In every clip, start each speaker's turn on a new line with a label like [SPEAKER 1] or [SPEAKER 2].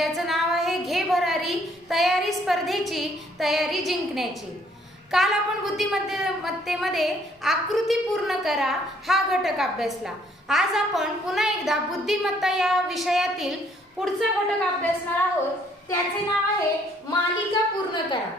[SPEAKER 1] ज्याचं नाव आहे घे भरारी तयारी स्पर्धेची तयारी जिंकण्याची. काल आपण बुद्धिमत्तेमध्ये आकृती पूर्ण करा हा घटक अभ्यासला. आज आपण पुन्हा एकदा बुद्धिमत्ता या विषयातील पुढचा घटक अभ्यासणार आहोत. त्याचे नाव आहे मालिका पूर्ण करा.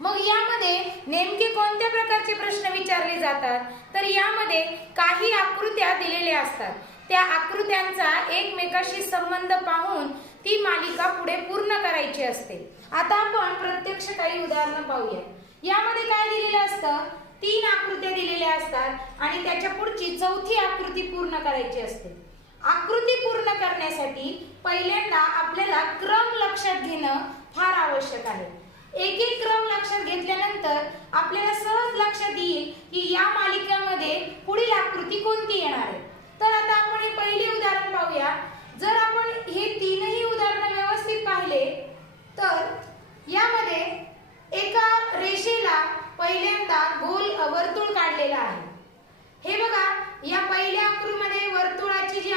[SPEAKER 1] मग यामध्ये नेमके कोणत्या प्रकारचे प्रश्न विचारले जातात? तर यामध्ये काही आकृत्या दिलेल्या असतात. त्या आकृत्यांचा एकमेकाशी संबंध पाहून ती मालिका पुढे पूर्ण करायची असते. आता आपण प्रत्यक्ष काही उदाहरणं पाहूया यामध्ये काय दिलेलं असतं? तीन आकृत्या दिलेल्या असतात आणि त्याच्या पुढची चौथी आकृती पूर्ण करायची असते. आकृती पूर्ण करण्यासाठी पहिल्यांदा आपल्याला क्रम लक्षात घेणं फार आवश्यक आहे. एक एक क्रम लक्षात घेतल्यानंतर आपल्याला सहज लक्षात येईल की या मालिकेमध्ये पुढील आकृती कोणती येणार आहे तर आता आपण हे पहिले उदाहरण पाहूया जर आपण हे तीनही उदाहरण व्यवस्थित पाहिले तर यामध्ये एका रेषेला पहिल्यांदा गोल अ, वर्तुळ काढलेला आहे. हे बघा या पहिल्या आकृतीमध्ये वर्तुळाची जी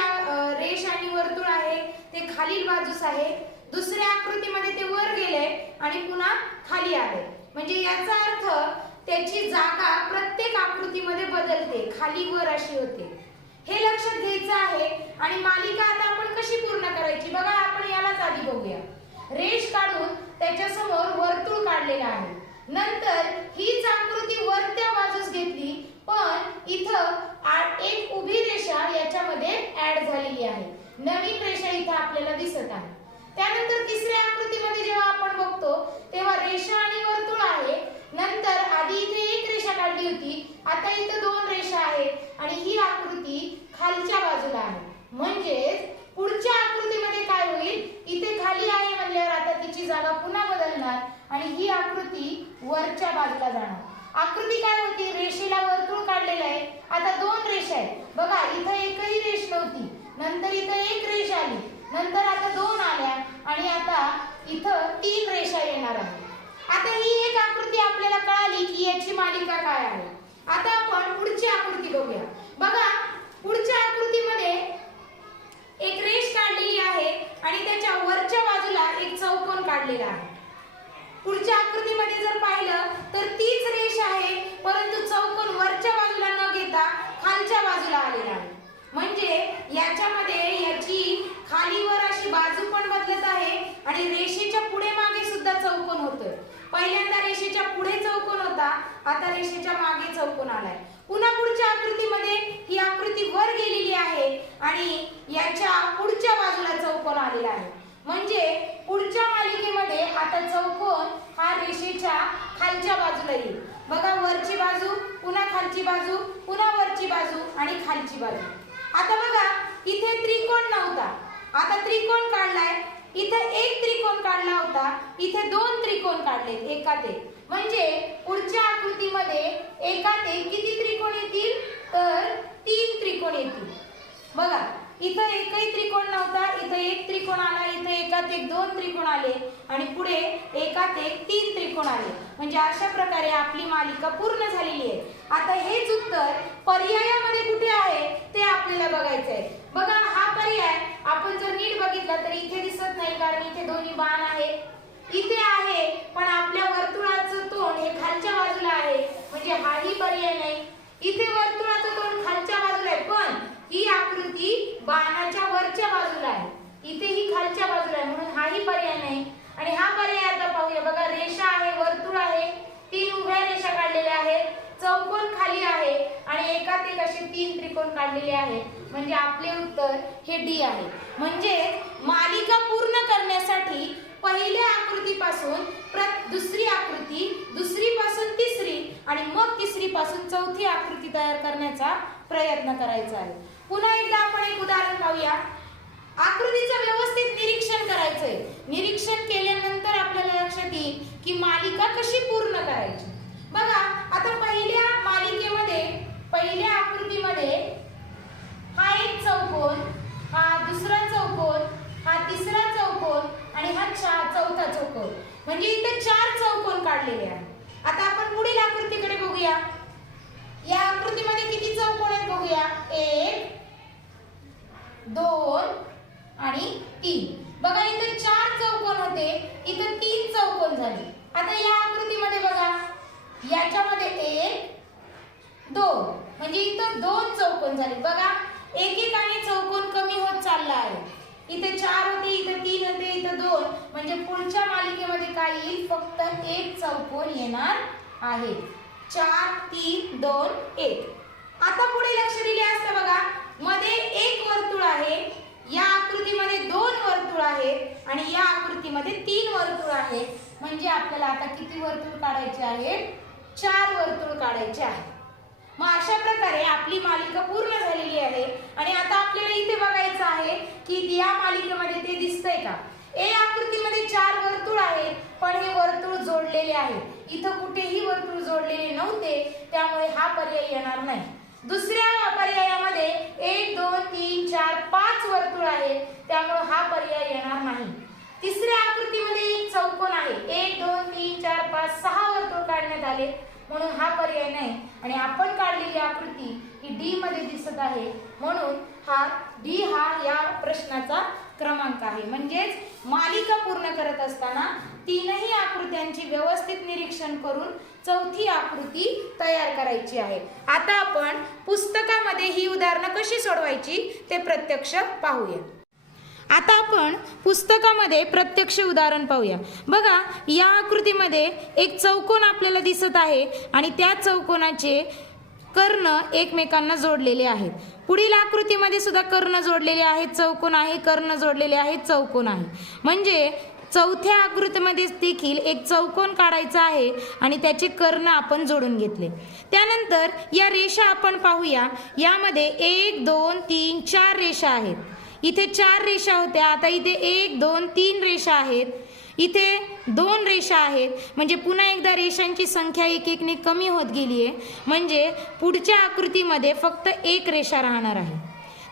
[SPEAKER 1] रेष आणि वर्तुळ आहे ते खालील बाजूस आहे. दुसऱ्या आकृतीमध्ये ते वर गेले आणि पुन्हा खाली आले म्हणजे याचा अर्थ त्याची जागा प्रत्येक आकृतीमध्ये बदलते. खाली वर अशी होते. हे लक्षात घ्यायचं आहे आणि मालिका आता आपण कशी पूर्ण करायची? बघा आपण यालाच आधी बघूया. रेष काढून त्याच्यासमोर वर्तुळ काढलेलं आहे. नंतर हीच आकृती वरत्या बाजूस घेतली पण इथं एक उभी रेषा याच्यामध्ये ऍड झालेली आहे. नवीन रेषा इथं आपल्याला दिसत आहे. त्यानंतर तिसऱ्या आकृतीमध्ये जेव्हा आपण बघतो तेव्हा रेषा आणि वर्तुळ आहे. नंतर आधी इथे एक रेषा काढली होती आता इथं दोन रेषा आहेत आणि ही आकृती खालच्या बाजूला आहे. म्हणजेच पुढच्या आकृतीमध्ये काय होईल? इथे खाली आहे म्हणल्यावर आता तिची जागा पुन्हा बदलणार आणि ही आकृती वरच्या बाजूला जाणार. आकृती काय होती? रेषेला वर्तुळ काढलेलं आहे. आता दोन रेषा आहेत. बघा इथं एकही रेष नव्हती. नंतर इथं एक रेष आली. नंतर आता दोन आल्या आणि आता इथं तीन रेषा येणार आहे आता ही एक आकृती आपल्याला कळाली की याची मालिका काय आहे. आता आपण पुढची आकृती बघूया. बघा पुढच्या आकृतीमध्ये एक रेष काढलेली आहे आणि त्याच्या वरच्या बाजूला एक चौकोन काढलेला आहे. पुढच्या आकृतीमध्ये जर पाहिलं तर तीच रेष आहे परंतु चौकोन वरच्या बाजूला न घेता खालच्या बाजूला आलेला आहे. म्हणजे याच्यामध्ये याची खालीवर अशी बाजू पण बदलत आहे आणि रेषेच्या पुढे मागे सुद्धा चौकोन होतोय. पहिल्यांदा रेषेच्या पुढे चौकोन होता आता रेषेच्या मागे चौकोन आलाय. पुन्हा पुढच्या आकृतीमध्ये ही आकृती वर गेलेली आहे आणि याच्या पुढच्या बाजूला चौकोन आलेला आहे. म्हणजे पुढच्या मालिकेमध्ये आता चौकोन हा रेषेच्या खालच्या बाजूला येईल. बघा वरची बाजू पुन्हा खालची बाजू पुन्हा वरची बाजू आणि खालची बाजू. आता बघा इथे त्रिकोण नव्हता. आता त्रिकोण काढलाय. इथे एक त्रिकोण काढला होता. इथे दोन त्रिकोण काढले एका. ते म्हणजे पुढच्या आकृतीमध्ये एकात एक किती त्रिकोण येतील? तर तीन त्रिकोण येतील. बघा इथं एकही त्रिकोण नव्हता इथं एक त्रिकोण आला इथं एकात एक दोन त्रिकोण आले आणि पुढे एकात एक तीन त्रिकोण आले. म्हणजे अशा प्रकारे आपली मालिका पूर्ण झालेली आहे. आता हेच उत्तर पर्यायामध्ये कुठे आहे ते आपल्याला बघायचं आहे. बघा हा पर्याय आपण जर नीट बघितला तर इथे दिसत नाही कारण इथे दोन्ही बाण आहे इथे आहे पण आपल्या वर्तुळाचं तोंड हे खालच्या बाजूला आहे म्हणजे हाही पर्याय नाही? इथे वर्तुळाचं तोंड खालच्या बाजूला आहे. पण ही आकृती बाणाच्या वरच्या बाजूला आहे. इथे ही खालच्या बाजूला आहे. म्हणून हाही पर्याय नाही. आणि हा पर्याय आता पाहूया. बघा रेषा आहे वर्तुळ आहे. तीन उभ्या रेषा काढलेल्या आहेत. चौकोन खाली आहे. आणि एकात एक असे तीन त्रिकोण काढलेले आहेत म्हणजे आपले उत्तर हे डी आहे. म्हणजे मालिका पूर्ण करण्यासाठी पहिल्या आकृतीपासून प्र- दुसरी आकृती दुसरी पासून तिसरी आणि मग तिसरीपासून चौथी आकृती तयार करण्याचा प्रयत्न करायचा आहे. पुन्हा एकदा आपण एक उदाहरण पाहूया. आकृतीचं व्यवस्थित निरीक्षण करायचंय. निरीक्षण केल्यानंतर आपल्याला लक्षात येईल की मालिका कशी पूर्ण करायची. बघा आता पहिल्या मालिकेमध्ये पहिल्या आकृतीमध्ये हा एक चौकोन हा दुसरा चौकोन हा तिसरा चौकोन आणि हा चार चौथा चौकोन. म्हणजे इथे चार चौकोन काढलेले आहेत. आता आपण पुढील आकृतीकडे बघूया. या आकृतीमध्ये किती चौकोन आहेत बघूया. एक दोन आणि तीन. बघा इथं चार चौकोन होते. इथं तीन चौकोन झाले. आता या आकृतीमध्ये बघा. याच्यामध्ये एक दोन. म्हणजे इथं दोन चौकोन झाले. बघा एक एकाने चौकोन कमी होत चालला आहे इथे चार होते इथे तीन होते इथं दोन म्हणजे पुढच्या मालिकेमध्ये काय येईल? फक्त एक चौकोन येणार आहे. चार तीन दोन एक. आता पुढे लक्ष दिले असतं बघा. मध्ये एक वर्तुळ आहे. या आकृतीमध्ये दोन वर्तुळ आहेत आणि या आकृतीमध्ये तीन वर्तुळ आहेत म्हणजे आपल्याला आता किती वर्तुळ काढायचे आहेत चार वर्तुळ काढायचे आहेत मग अशा प्रकारे आपली मालिका पूर्ण झालेली आहे. आणि आता आपल्याला इथे बघायचं आहे की या मालिकेमध्ये ते दिसतंय का? ए आकृतीमध्ये चार वर्तुळ आहेत पण हे वर्तुळ जोडलेले आहे. इथं कुठेही वर्तुळ जोडलेले नव्हते त्यामुळे हा पर्याय येणार नाही. दुसऱ्या पर्यायामध्ये एक दोन तीन चार पाच वर्तुळ आहेत त्यामुळे हा पर्याय येणार नाही. तिसऱ्या आकृतीमध्ये एक चौकोन आहे. एक दोन तीन चार पाच सहा वर्तुळ काढण्यात आले म्हणून हा पर्याय नाही. आणि आपण काढलेली आकृती ही डी मध्ये दिसत आहे. म्हणून हा डी हा या प्रश्नाचा क्रमांक आहे. म्हणजेच मालिका पूर्ण करत असताना तीनही आकृत्यांची व्यवस्थित निरीक्षण करून चौथी आकृती तयार करायची आहे. आता आपण पुस्तकामध्ये ही उदाहरणं कशी सोडवायची ते प्रत्यक्ष पाहूया. आता आपण पुस्तकामध्ये प्रत्यक्ष उदाहरण पाहूया. बघा या आकृतीमध्ये एक चौकोन आपल्याला दिसत आहे आणि त्या चौकोनाचे कर्ण एकमेकांना जोडलेले आहेत. पुढील आकृतीमध्ये सुद्धा कर्ण जोडलेले आहेत चौकोन आहे कर्ण जोडलेले आहेत चौकोन आहे. म्हणजे चौथ्या आकृतीमध्ये देखील एक चौकोन काढायचा आहे आणि त्याचे कर्ण आपण जोडून घेतले. त्यानंतर या रेषा आपण पाहूया. यामध्ये एक दोन तीन चार रेषा आहेत. इथे चार रेषा होत्या. आता इथे एक दोन तीन रेषा आहेत. इथे दोन रेषा आहेत. म्हणजे पुन्हा एकदा रेषांची संख्या एक एकने कमी होत गेली आहे. म्हणजे पुढच्या आकृतीमध्ये फक्त एक रेषा राहणार आहे.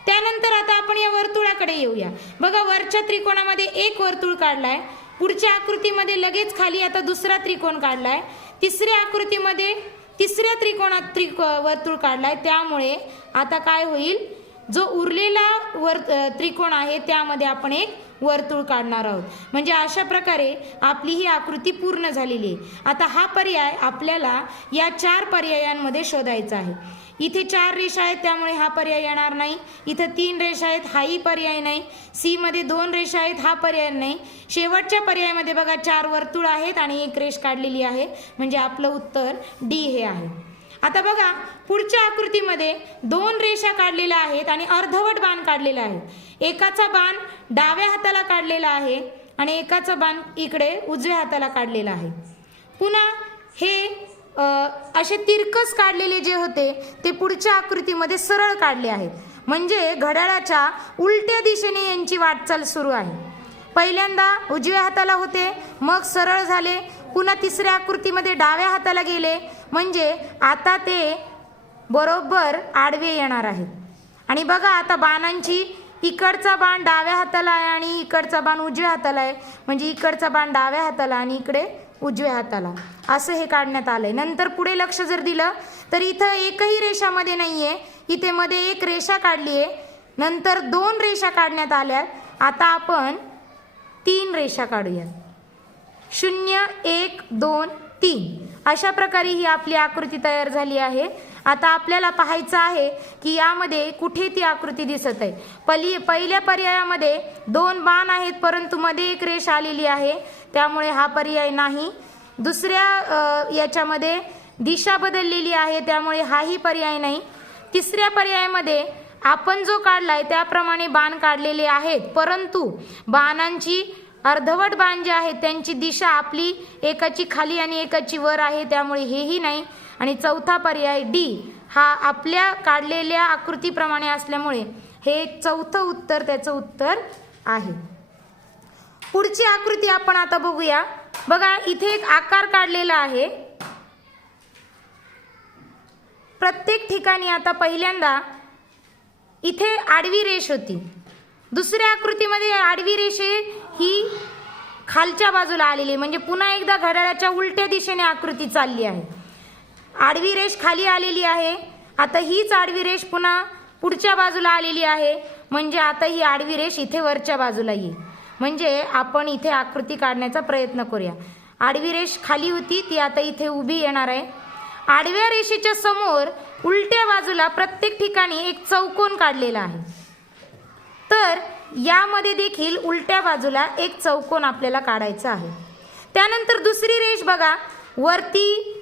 [SPEAKER 1] त्यानंतर आता आपण या वर्तुळाकडे येऊया. बघा वरच्या त्रिकोणामध्ये एक वर्तुळ काढलाय. पुढच्या आकृतीमध्ये लगेच खाली आता दुसरा त्रिकोण काढलाय. तिसऱ्या आकृतीमध्ये तिसऱ्या त्रिकोणात त्रिको वर्तुळ काढलाय. त्यामुळे आता काय होईल? जो उरलेला वर त्रिकोण आहे त्यामध्ये आपण एक वर्तुळ काढणार आहोत. म्हणजे अशा प्रकारे आपली ही आकृती पूर्ण झालेली आहे. आता हा पर्याय आपल्याला या चार पर्यायांमध्ये शोधायचा आहे. इथे चार रेषा आहेत त्यामुळे हा पर्याय येणार नाही. इथं तीन रेषा आहेत हाही पर्याय नाही. सीमध्ये दोन रेषा आहेत हा पर्याय नाही. शेवटच्या पर्यायामध्ये बघा चार वर्तुळ आहेत आणि एक रेष काढलेली आहे. म्हणजे आपलं उत्तर डी हे आहे. आता बघा पुढच्या आकृतीमध्ये दोन रेषा काढलेल्या आहेत आणि अर्धवट बाण काढलेला आहे. एकाचा बाण डाव्या हाताला काढलेला आहे आणि एकाचा बाण इकडे उजव्या हाताला काढलेला आहे. पुन्हा हे असे तिरकस काढलेले जे होते ते पुढच्या आकृतीमध्ये सरळ काढले आहेत. म्हणजे घड्याळाच्या उलट्या दिशेने यांची वाटचाल सुरू आहे. पहिल्यांदा उजव्या हाताला होते मग सरळ झाले पुन्हा तिसऱ्या आकृतीमध्ये डाव्या हाताला गेले. म्हणजे आता ते बरोबर आडवे येणार आहेत. आणि बघा आता बाणांची इकडचा बाण डाव्या हाताला आहे आणि इकडचा बाण उजव्या हाताला आहे. म्हणजे इकडचा बाण डाव्या हाताला आणि इकडे उजव्या हाताला. असं हे काढण्यात आलं आहे नंतर पुढे लक्ष जर दिलं तर इथं एकही रेषामध्ये नाही आहे इथे मध्ये एक रेषा काढली आहे नंतर दोन रेषा काढण्यात आल्यात. आता आपण तीन रेषा काढूयात. शून्य एक दोन तीन. अशा प्रकारे ही आपली आकृती तयार झाली आहे. आता आपल्याला पाहायचं आहे की यामध्ये कुठे ती आकृती दिसत आहे. पली पहिल्या पर्यायामध्ये दोन बाण आहेत परंतु मध्ये एक रेष आलेली आहे. त्यामुळे हा पर्याय नाही. दुसऱ्या याच्यामध्ये दिशा बदललेली आहे त्यामुळे हाही पर्याय नाही. तिसऱ्या पर्यायामध्ये आपण जो काढलाय त्याप्रमाणे बाण काढलेले आहेत. परंतु बाणांची अर्धवट बाण जे आहेत त्यांची दिशा आपली एकाची खाली आणि एकाची वर आहे त्यामुळे हेही नाही. आणि चौथा पर्याय डी हा आपल्या काढलेल्या आकृतीप्रमाणे असल्यामुळे हे चौथं उत्तर त्याचं उत्तर आहे. पुढची आकृती आपण आता बघूया. बघा इथे एक आकार काढलेला आहे. प्रत्येक ठिकाणी आता पहिल्यांदा इथे आडवी रेष होती. दुसऱ्या आकृतीमध्ये आडवी रेषे ही खालच्या बाजूला आलेली आहे. म्हणजे पुन्हा एकदा घड्याळाच्या उलट्या दिशेने आकृती चालली आहे. आडवी रेष खाली आलेली आहे. आता हीच आडवी रेष पुन्हा पुढच्या बाजूला आलेली आहे. म्हणजे आता ही आडवी रेष इथे वरच्या बाजूला येईल. म्हणजे आपण इथे आकृती काढण्याचा प्रयत्न करूया. आडवी रेष खाली होती ती आता इथे उभी येणार आहे. आडव्या रेषेच्या समोर उलट्या बाजूला प्रत्येक ठिकाणी एक चौकोन काढलेला आहे. तर यामध्ये देखील उलट्या बाजूला एक चौकोन आपल्याला काढायचा आहे. त्यानंतर दुसरी रेष बघा. वरती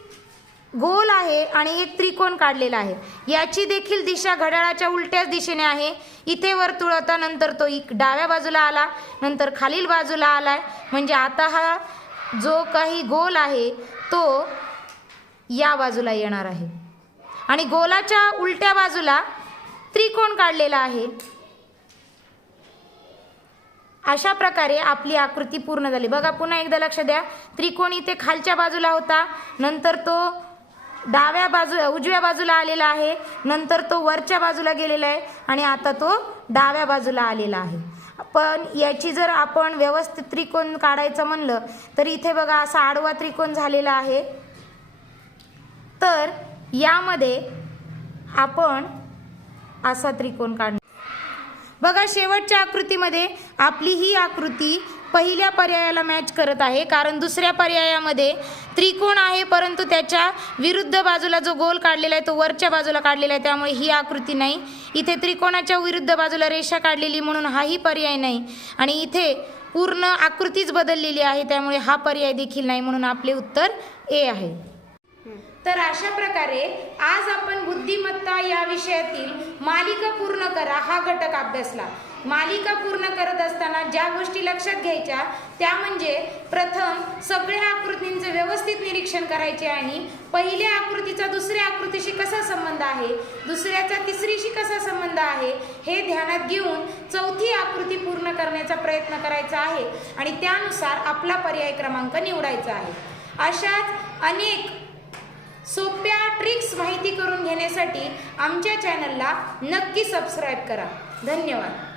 [SPEAKER 1] गोल आहे आणि एक त्रिकोण काढलेला आहे. याची देखील दिशा घड्याळाच्या उलट्याच दिशेने आहे. इथे वर्तुळ होता नंतर तो इक डाव्या बाजूला आला नंतर खालील बाजूला आलाय. म्हणजे आता हा जो काही गोल आहे तो या बाजूला येणार आहे. आणि गोलाच्या उलट्या बाजूला त्रिकोण काढलेला आहे. अशा प्रकारे आपली आकृती पूर्ण झाली. बघा पुन्हा एकदा लक्ष द्या. त्रिकोण इथे खालच्या बाजूला होता. नंतर तो डाव्या बाजू उजव्या बाजूला आलेला आहे. नंतर तो वरच्या बाजूला गेलेला आहे आणि आता तो डाव्या बाजूला आलेला आहे. पण याची जर आपण व्यवस्थित त्रिकोण काढायचं म्हणलं तर इथे बघा असा आडवा त्रिकोण झालेला आहे. तर यामध्ये आपण असा त्रिकोण काढ बघा शेवटच्या आकृतीमध्ये आपली ही आकृती पहिल्या पर्यायाला मॅच करत आहे. कारण दुसऱ्या पर्यायामध्ये त्रिकोण आहे परंतु त्याच्या विरुद्ध बाजूला जो गोल काढलेला आहे तो वरच्या बाजूला काढलेला आहे. त्यामुळे ही आकृती नाही. इथे त्रिकोणाच्या विरुद्ध बाजूला रेषा काढलेली म्हणून हाही पर्याय नाही. आणि इथे पूर्ण आकृतीच बदललेली आहे. त्यामुळे हा पर्याय देखील नाही म्हणून आपले उत्तर ए आहे. तर अशा प्रकारे आज आपण बुद्धिमत्ता या विषयातील मालिका पूर्ण करा हा घटक अभ्यासला. मालिका पूर्ण करत असताना ज्या गोष्टी लक्षात घ्यायच्या त्या म्हणजे प्रथम सगळ्या आकृतींचे व्यवस्थित निरीक्षण करायचे आणि पहिल्या आकृतीचा दुसऱ्या आकृतीशी कसा संबंध आहे दुसऱ्याचा तिसरीशी कसा संबंध आहे हे ध्यानात घेऊन चौथी आकृती पूर्ण करण्याचा प्रयत्न करायचा आहे आणि त्यानुसार आपला पर्याय क्रमांक निवडायचा आहे. अशाच अनेक सोप्या ट्रिक्स माहिती करून घेण्यासाठी आमच्या चॅनलला नक्की सबस्क्राईब करा. धन्यवाद.